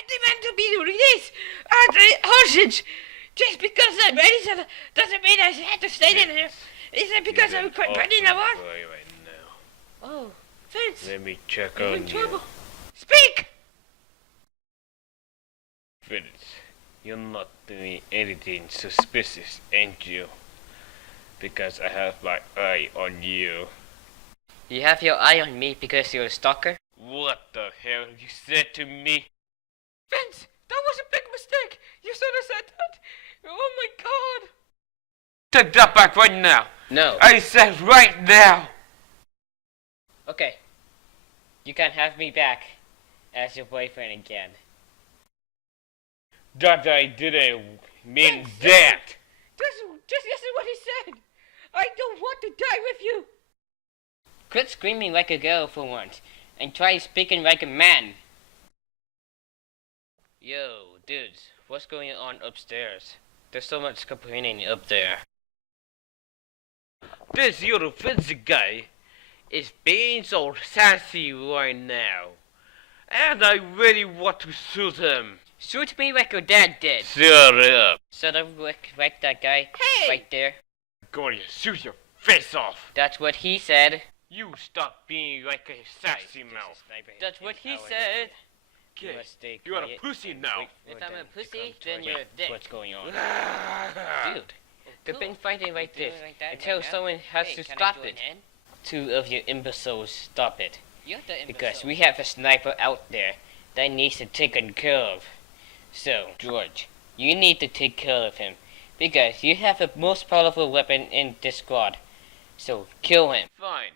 I demand to be released at the urgent. Just because I'm ready doesn't mean I have to stay there. Is it because I'm quite ready now? What? Right now. Oh, Vince. Let me check I'm on in you. trouble. Speak! Vince, you're not doing anything suspicious, ain't you? Because I have my eye on you. You have your eye on me because you're a stalker? What the hell you said to me? Vince, that was a big mistake. You should have said that. Oh my god. Take that back right now. No. I said right now. Okay. You can have me back as your boyfriend again. That I didn't mean that. Just listen to what he said. I don't want to die with you. Quit screaming like a girl for once and try speaking like a man. Yo, dudes, what's going on upstairs? There's so much complaining up there. This little Vincy guy is being so sassy right now. And I really want to shoot him. Shoot me like your dad did. Shut up. Shut up like that guy right there. I'm going to shoot your face off. That's what he said. You stop being like a sassy mouth. That's what he said. Okay, must stay you're a quiet pussy and now. wait If I'm a pussy, then you're a dick. What's going on? Dude, they've been fighting like this until someone has to stop it. Two of you imbeciles stop it. Because we have a sniper out there that needs to take care of. So, George, you need to take care of him. Because you have the most powerful weapon in this squad. So, kill him. Fine.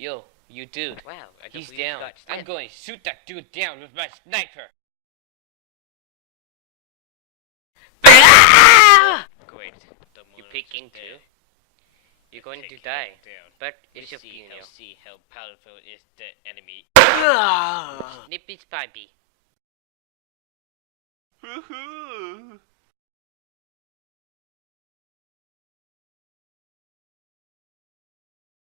Yo, you dude. Wow, he's down. I'm going to shoot that dude down with my sniper. Great. You peeking too? You're going to die. But it's your funeral. See how powerful is the enemy. Snippy Spivey.